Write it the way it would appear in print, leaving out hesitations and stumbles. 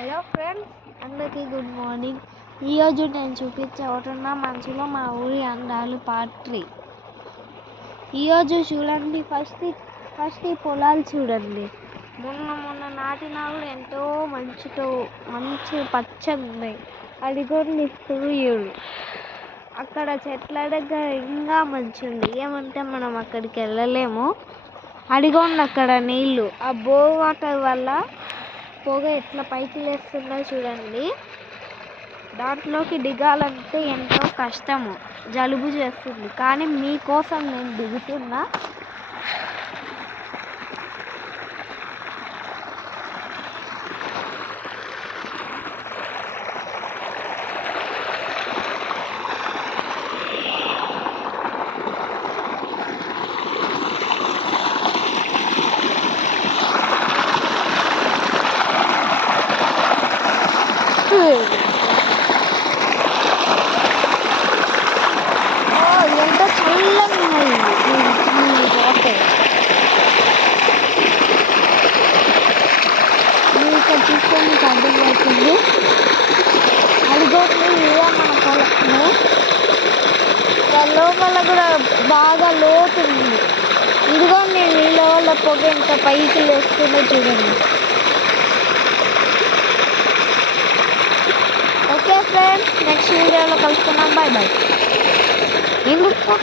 Hello friends, అందరికీ good morning. ఈరోజు నేను చూపించబోతున్న మంచులో మా ఊరి అందాలు పార్ట్ 3. ఈరోజు చూడండి, ఫస్ట్ ఈ పొలాలు చూడండి. మొన్న నాటినా కూడా ఎంతో మంచి పచ్చగా ఉన్నాయి. అదిగోండి సూర్యుడు. అక్కడ చెట్ల దగ్గర ఇంకా మంచి ఉంది. ఏమంటే మనం అక్కడికి వెళ్ళలేము. అదిగోండి అక్కడ నీళ్ళు, ఆ బోర్ వాటర్ వల్ల పొగ ఎట్లా పైకి లేస్తుందో చూడండి. దాంట్లోకి దిగాలంటే ఎంతో కష్టము, జలుబు చేస్తుంది. కానీ మీకోసం నేను దిగుతున్నా. ఎంత చల్లగా ఉన్నాయి ఈ వాటర్. మీరు ఇక్కడ చూస్తే మీకు అర్థమవుతుంది. అదిగోండి ఇదే మన పొలము. లోపల కూడా బాగా లోతు ఉంది. ఇదిగోండి నీళ్ళ వల్ల పొగ ఎంత పైకి లేస్తుందో చూడండి. ఓకే ఫ్రెండ్స్, నెక్స్ట్ వీడియోలో కలుసుకుందాం. Bye bye. ఎందుకు